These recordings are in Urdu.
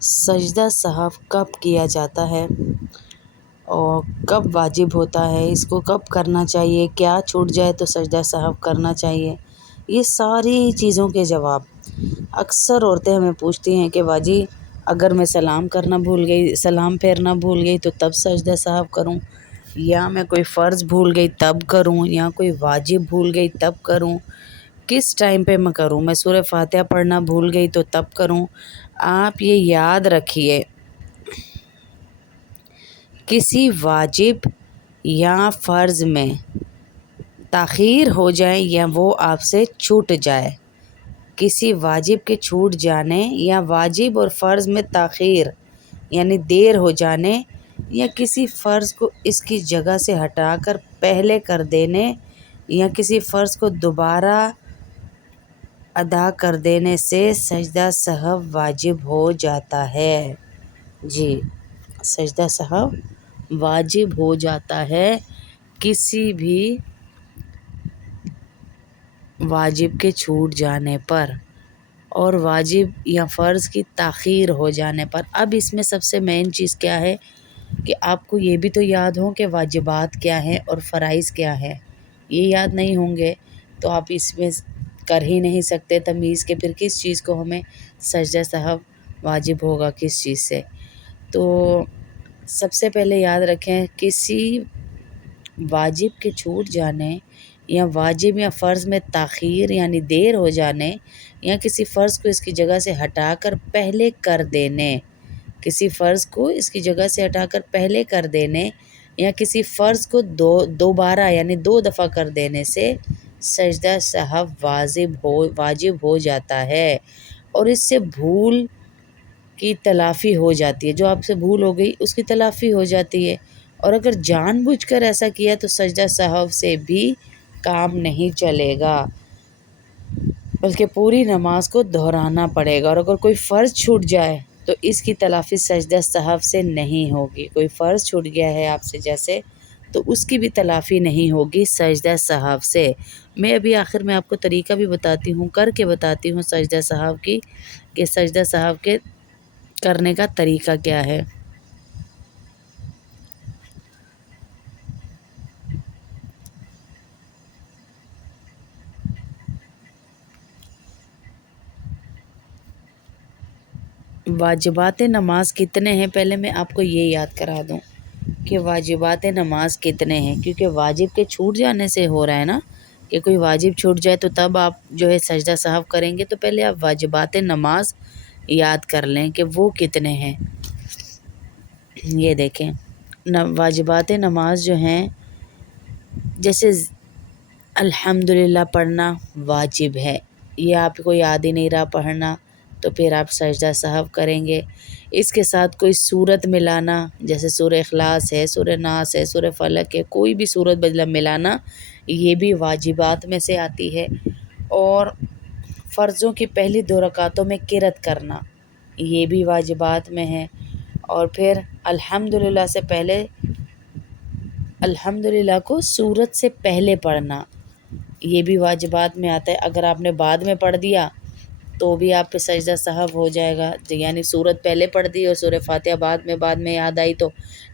سجدہ سہو کب کیا جاتا ہے اور کب واجب ہوتا ہے، اس کو کب کرنا چاہیے، کیا چھوٹ جائے تو سجدہ سہو کرنا چاہیے، یہ ساری چیزوں کے جواب اکثر عورتیں ہمیں پوچھتی ہیں کہ باجی اگر میں سلام کرنا بھول گئی، سلام پھیرنا بھول گئی تو تب سجدہ سہو کروں، یا میں کوئی فرض بھول گئی تب کروں، یا کوئی واجب بھول گئی تب کروں، کس ٹائم پہ میں کروں، میں سورہ فاتحہ پڑھنا بھول گئی تو تب کروں۔ آپ یہ یاد رکھیے، کسی واجب یا فرض میں تاخیر ہو جائے یا وہ آپ سے چھوٹ جائے، کسی واجب کے چھوٹ جانے یا واجب اور فرض میں تاخیر یعنی دیر ہو جانے، یا کسی فرض کو اس کی جگہ سے ہٹا کر پہلے کر دینے، یا کسی فرض کو دوبارہ ادا کر دینے سے سجدہ سہو واجب ہو جاتا ہے۔ جی، سجدہ سہو واجب ہو جاتا ہے کسی بھی واجب کے چھوٹ جانے پر اور واجب یا فرض کی تاخیر ہو جانے پر۔ اب اس میں سب سے مین چیز کیا ہے کہ آپ کو یہ بھی تو یاد ہو کہ واجبات کیا ہیں اور فرائض کیا ہے، یہ یاد نہیں ہوں گے تو آپ اس میں کر ہی نہیں سکتے تمیز کہ پھر کس چیز کو ہمیں سجدہ سہو واجب ہوگا کس چیز سے۔ تو سب سے پہلے یاد رکھیں، کسی واجب کے چھوٹ جانے یا واجب یا فرض میں تاخیر یعنی دیر ہو جانے، یا کسی فرض کو اس کی جگہ سے ہٹا کر پہلے کر دینے، کسی فرض کو اس کی جگہ سے ہٹا کر پہلے کر دینے، یا کسی فرض کو دوبارہ یعنی 2 دفعہ کر دینے سے سجدہ سہو واجب ہو جاتا ہے، اور اس سے بھول کی تلافی ہو جاتی ہے، جو آپ سے بھول ہو گئی اس کی تلافی ہو جاتی ہے۔ اور اگر جان بوجھ کر ایسا کیا تو سجدہ سہو سے بھی کام نہیں چلے گا، بلکہ پوری نماز کو دہرانا پڑے گا۔ اور اگر کوئی فرض چھوٹ جائے تو اس کی تلافی سجدہ سہو سے نہیں ہوگی، کوئی فرض چھوٹ گیا ہے آپ سے جیسے، تو اس کی بھی تلافی نہیں ہوگی سجدہ سہو سے۔ میں ابھی آخر میں آپ کو طریقہ بھی بتاتی ہوں، کر کے بتاتی ہوں سجدہ سہو کی، کہ سجدہ سہو کے کرنے کا طریقہ کیا ہے۔ واجبات نماز کتنے ہیں، پہلے میں آپ کو یہ یاد کرا دوں کہ واجبات نماز کتنے ہیں، کیونکہ واجب کے چھوٹ جانے سے ہو رہا ہے نا کہ کوئی واجب چھوٹ جائے تو تب آپ جو ہے سجدہ سہو کریں گے، تو پہلے آپ واجبات نماز یاد کر لیں کہ وہ کتنے ہیں۔ یہ دیکھیں، واجبات نماز جو ہیں، جیسے الحمدللہ پڑھنا واجب ہے، یہ آپ کو یاد ہی نہیں رہا پڑھنا تو پھر آپ سجدہ سہو کریں گے۔ اس کے ساتھ کوئی سورت ملانا، جیسے سورہ اخلاص ہے، سورہ ناس ہے، سورہ فلق ہے، کوئی بھی سورت ملانا، یہ بھی واجبات میں سے آتی ہے۔ اور فرضوں کی پہلی 2 رکعتوں میں قرأت کرنا، یہ بھی واجبات میں ہے۔ اور پھر الحمدللہ سے پہلے، الحمدللہ کو سورت سے پہلے پڑھنا، یہ بھی واجبات میں آتا ہے۔ اگر آپ نے بعد میں پڑھ دیا تو بھی آپ پہ سجدہ سہو ہو جائے گا، یعنی سورت پہلے پڑھ دی اور سورہ فاتحہ بعد میں یاد آئی تو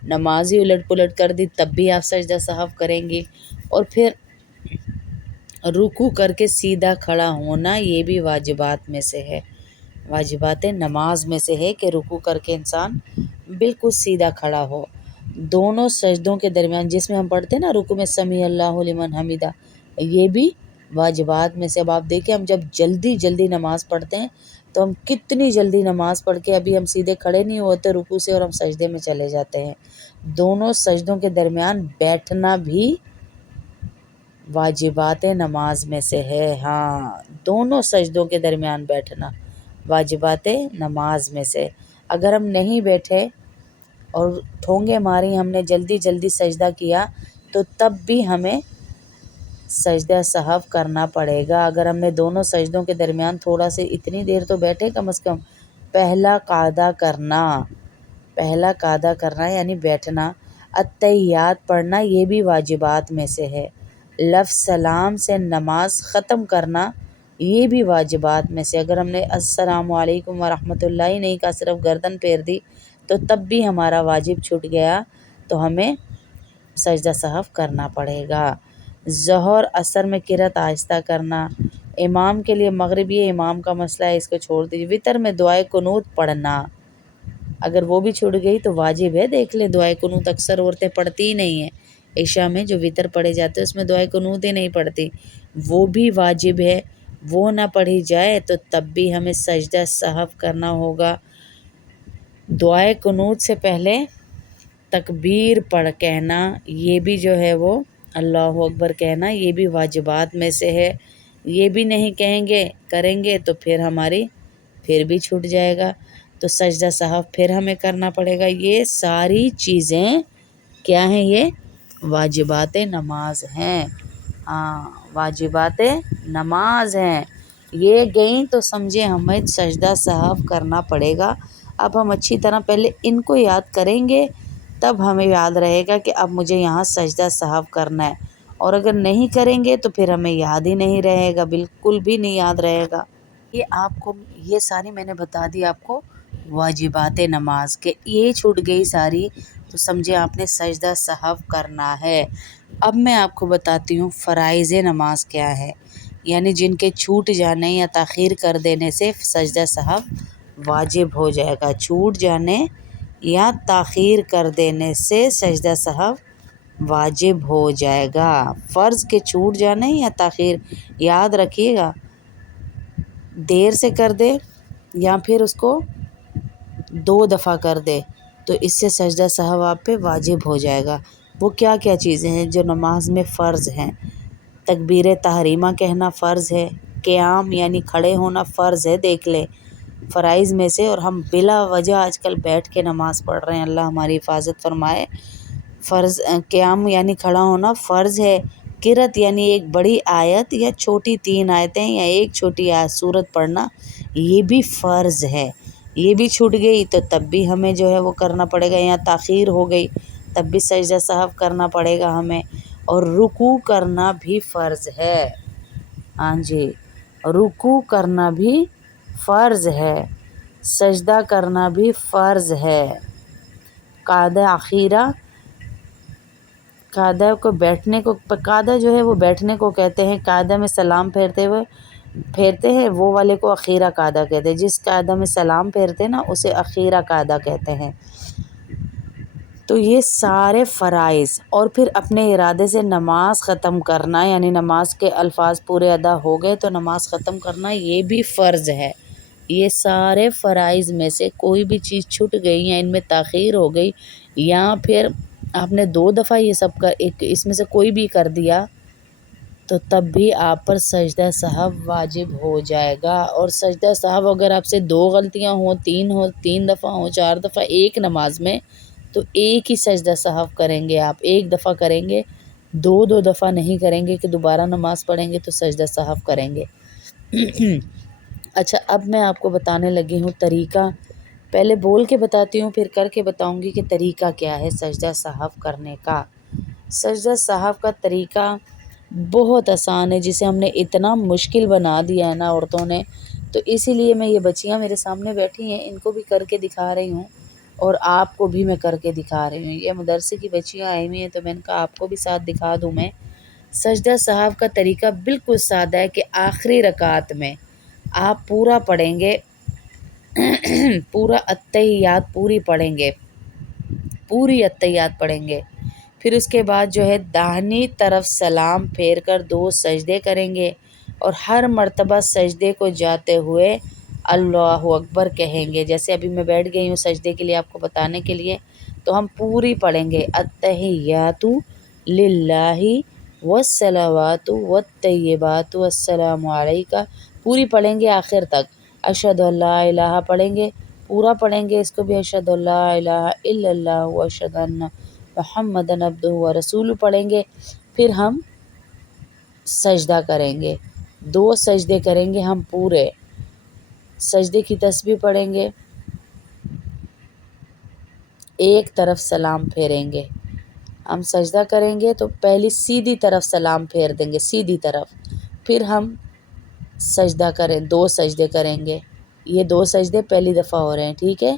نماز ہی الٹ پلٹ کر دی، تب بھی آپ سجدہ سہو کریں گی۔ اور پھر رکوع کر کے سیدھا کھڑا ہونا، یہ بھی واجبات میں سے ہے، واجبات نماز میں سے ہے کہ رکوع کر کے انسان بالکل سیدھا کھڑا ہو۔ دونوں سجدوں کے درمیان جس میں ہم پڑھتے ہیں نا رکوع میں سمیع اللہ لمن حمیدہ، یہ بھی واجبات میں سے۔ اب آپ دیکھیں، ہم جب جلدی نماز پڑھتے ہیں تو ہم کتنی جلدی نماز پڑھ کے ابھی ہم سیدھے کھڑے نہیں ہوتے رکوع سے اور ہم سجدے میں چلے جاتے ہیں۔ دونوں سجدوں کے درمیان بیٹھنا بھی واجبات نماز میں سے ہے، ہاں، دونوں سجدوں کے درمیان بیٹھنا واجبات نماز میں سے۔ اگر ہم نہیں بیٹھے اور ٹھونگے ماری، ہم نے جلدی سجدہ کیا تو تب بھی ہمیں سجدہ سہو کرنا پڑے گا۔ اگر ہم نے دونوں سجدوں کے درمیان تھوڑا سے اتنی دیر تو بیٹھے، کم از کم پہلا قعدہ کرنا یعنی بیٹھنا، التحیات پڑھنا، یہ بھی واجبات میں سے ہے۔ لفظ سلام سے نماز ختم کرنا یہ بھی واجبات میں سے، اگر ہم نے السلام علیکم ورحمۃ اللہ ہی نہیں کہا، صرف گردن پھیر دی تو تب بھی ہمارا واجب چھوٹ گیا، تو ہمیں سجدہ سہو کرنا پڑے گا۔ ظہر عصر میں قرأت آہستہ کرنا، امام کے لیے مغرب یہ امام کا مسئلہ ہے، اس کو چھوڑ دیجیے۔ وطر میں دعائے قنوت پڑھنا، اگر وہ بھی چھوٹ گئی تو واجب ہے، دیکھ لیں دعائے قنوت اکثر عورتیں پڑھتی ہی نہیں ہیں، عشاء میں جو وطر پڑھے جاتے ہیں اس میں دعائے قنوت ہی نہیں پڑھتی، وہ بھی واجب ہے، وہ نہ پڑھی جائے تو تب بھی ہمیں سجدہ سہو کرنا ہوگا۔ دعائے قنوت سے پہلے تکبیر پڑھ کہنا، یہ بھی جو ہے وہ اللہ اکبر کہنا، یہ بھی واجبات میں سے ہے، یہ بھی نہیں کہیں گے کریں گے تو پھر بھی چھوٹ جائے گا، تو سجدہ سہو پھر ہمیں کرنا پڑے گا۔ یہ ساری چیزیں کیا ہیں؟ یہ واجبات نماز ہیں، واجبات نماز ہیں، یہ گئیں تو سمجھے ہمیں سجدہ سہو کرنا پڑے گا۔ اب ہم اچھی طرح پہلے ان کو یاد کریں گے، تب ہمیں یاد رہے گا کہ اب مجھے یہاں سجدہ سہو کرنا ہے، اور اگر نہیں کریں گے تو پھر ہمیں یاد ہی نہیں رہے گا، بالکل بھی نہیں یاد رہے گا۔ یہ ساری میں نے بتا دی آپ کو واجبات نماز کے، یہ چھوٹ گئی ساری تو سمجھے آپ نے سجدہ سہو کرنا ہے۔ اب میں آپ کو بتاتی ہوں فرائض نماز کیا ہے، یعنی جن کے چھوٹ جانے یا تاخیر کر دینے سے سجدہ سہو واجب ہو جائے گا۔ چھوٹ جانے یا تاخیر کر دینے سے سجدہ سہو واجب ہو جائے گا۔ فرض کے چھوٹ جانے یا تاخیر، یاد رکھیے گا، دیر سے کر دے یا پھر اس کو 2 دفعہ کر دے تو اس سے سجدہ سہو آپ پہ واجب ہو جائے گا۔ وہ کیا کیا چیزیں ہیں جو نماز میں فرض ہیں؟ تکبیر تحریمہ کہنا فرض ہے، قیام یعنی کھڑے ہونا فرض ہے، دیکھ لیں فرائض میں سے، اور ہم بلا وجہ آج کل بیٹھ کے نماز پڑھ رہے ہیں، اللہ ہماری حفاظت فرمائے۔ قیام یعنی کھڑا ہونا فرض ہے، قرأت یعنی ایک بڑی آیت یا چھوٹی 3 آیتیں یا ایک چھوٹی سورت پڑھنا، یہ بھی فرض ہے، یہ بھی چھوٹ گئی تو تب بھی ہمیں جو ہے وہ کرنا پڑے گا، یا تاخیر ہو گئی تب بھی سجدہ سہو کرنا پڑے گا ہمیں۔ اور رکوع کرنا بھی فرض ہے، ہاں جی، رکوع کرنا بھی فرض ہے، سجدہ کرنا بھی فرض ہے۔ قعدہ اخیرہ، قعدہ جو ہے وہ بیٹھنے کو کہتے ہیں، قعدہ میں سلام پھیرتے ہیں وہ والے کو اخیرہ قعدہ کہتے ہیں، جس قعدہ میں سلام پھیرتے ہیں نا اسے اخیرہ قعدہ کہتے ہیں۔ تو یہ سارے فرائض، اور پھر اپنے ارادے سے نماز ختم کرنا، یعنی نماز کے الفاظ پورے ادا ہو گئے تو نماز ختم کرنا، یہ بھی فرض ہے۔ یہ سارے فرائض میں سے کوئی بھی چیز چھوٹ گئی یا ان میں تاخیر ہو گئی، یا پھر آپ نے 2 دفعہ یہ سب اس میں سے کوئی بھی کر دیا تو تب بھی آپ پر سجدہ سہو واجب ہو جائے گا۔ اور سجدہ سہو اگر آپ سے 2 غلطیاں ہوں، 3 دفعہ ہوں، 4 دفعہ ایک نماز میں، تو ایک ہی سجدہ سہو کریں گے آپ، 1 دفعہ کریں گے، 2 دفعہ نہیں کریں گے کہ دوبارہ نماز پڑھیں گے تو سجدہ سہو کریں گے۔ اچھا، اب میں آپ کو بتانے لگی ہوں طریقہ، پہلے بول کے بتاتی ہوں پھر کر کے بتاؤں گی کہ طریقہ کیا ہے سجدہ سہو کرنے کا۔ سجدہ سہو کا طریقہ بہت آسان ہے، جسے ہم نے اتنا مشکل بنا دیا ہے نا عورتوں نے، تو اسی لیے میں یہ بچیاں میرے سامنے بیٹھی ہیں ان کو بھی کر کے دکھا رہی ہوں، اور آپ کو بھی میں کر کے دکھا رہی ہوں۔ یہ مدرسے کی بچیاں آئی ہوئی ہیں تو میں نے کہا آپ کو بھی ساتھ دکھا دوں میں۔ سجدہ سہو کا طریقہ بالکل سادہ ہے کہ آخری رکعت میں آپ پورا پڑھیں گے، پورا اتحیات پوری پڑھیں گے، پوری اتحیات پڑھیں گے، پھر اس کے بعد جو ہے داہنی طرف سلام پھیر کر 2 سجدے کریں گے، اور ہر مرتبہ سجدے کو جاتے ہوئے اللہ اکبر کہیں گے۔ جیسے ابھی میں بیٹھ گئی ہوں سجدے کے لیے آپ کو بتانے کے لیے، تو ہم پوری پڑھیں گے، التحیات للہ والصلوات والطیبات والسلام علیکہ، پوری پڑھیں گے آخر تک، اشہد ان لا الہ پڑھیں گے، پورا پڑھیں گے اس کو بھی، اشہد ان لا الہ الا اللہ واشہد ان محمدًا عبدہ ورسولہ پڑھیں گے، پھر ہم سجدہ کریں گے، 2 سجدے کریں گے ہم پورے، سجدے کی تسبیح پڑھیں گے، ایک طرف سلام پھیریں گے، ہم سجدہ کریں گے تو پہلی سیدھی طرف سلام پھیر دیں گے، سیدھی طرف، پھر ہم سجدہ کریں، 2 سجدے کریں گے۔ یہ 2 سجدے پہلی دفعہ ہو رہے ہیں، ٹھیک ہے۔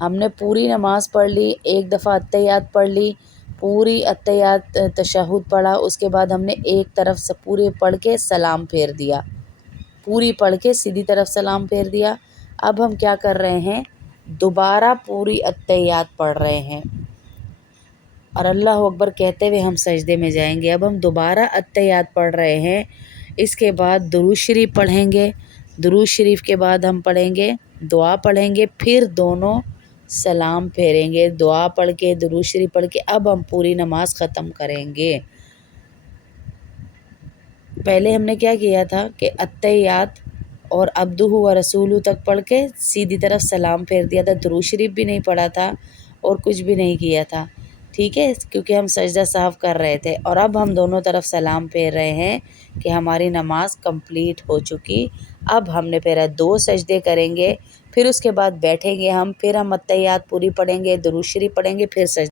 ہم نے پوری نماز پڑھ لی، ایک دفعہ اتحیات پڑھ لی، پوری اتحیات تشہد پڑھا، اس کے بعد ہم نے ایک طرف سے پورے پڑھ کے سلام پھیر دیا، پوری پڑھ کے سیدھی طرف سلام پھیر دیا۔ اب ہم کیا کر رہے ہیں، دوبارہ پوری اتحیات پڑھ رہے ہیں اور اللہ اکبر کہتے ہوئے ہم سجدے میں جائیں گے۔ اب ہم دوبارہ اتحیات پڑھ رہے ہیں، اس کے بعد درود شریف پڑھیں گے، درود شریف کے بعد ہم پڑھیں گے دعا پڑھیں گے، پھر دونوں سلام پھیریں گے، دعا پڑھ کے درود شریف پڑھ کے اب ہم پوری نماز ختم کریں گے۔ پہلے ہم نے کیا کیا تھا کہ اتحیات اور عبدہ و رسولہ تک پڑھ کے سیدھی طرف سلام پھیر دیا تھا، درود شریف بھی نہیں پڑھا تھا اور کچھ بھی نہیں کیا تھا، ٹھیک ہے، کیونکہ ہم سجدہ صاف کر رہے تھے۔ اور اب ہم دونوں طرف سلام پھیر رہے ہیں کہ ہماری نماز کمپلیٹ ہو چکی۔ اب ہم نے پھیرا 2 سجدے کریں گے، پھر اس کے بعد بیٹھیں گے ہم، پھر ہم اتحیات پوری پڑھیں گے، درود شریف پڑھیں گے، پھر سجدہ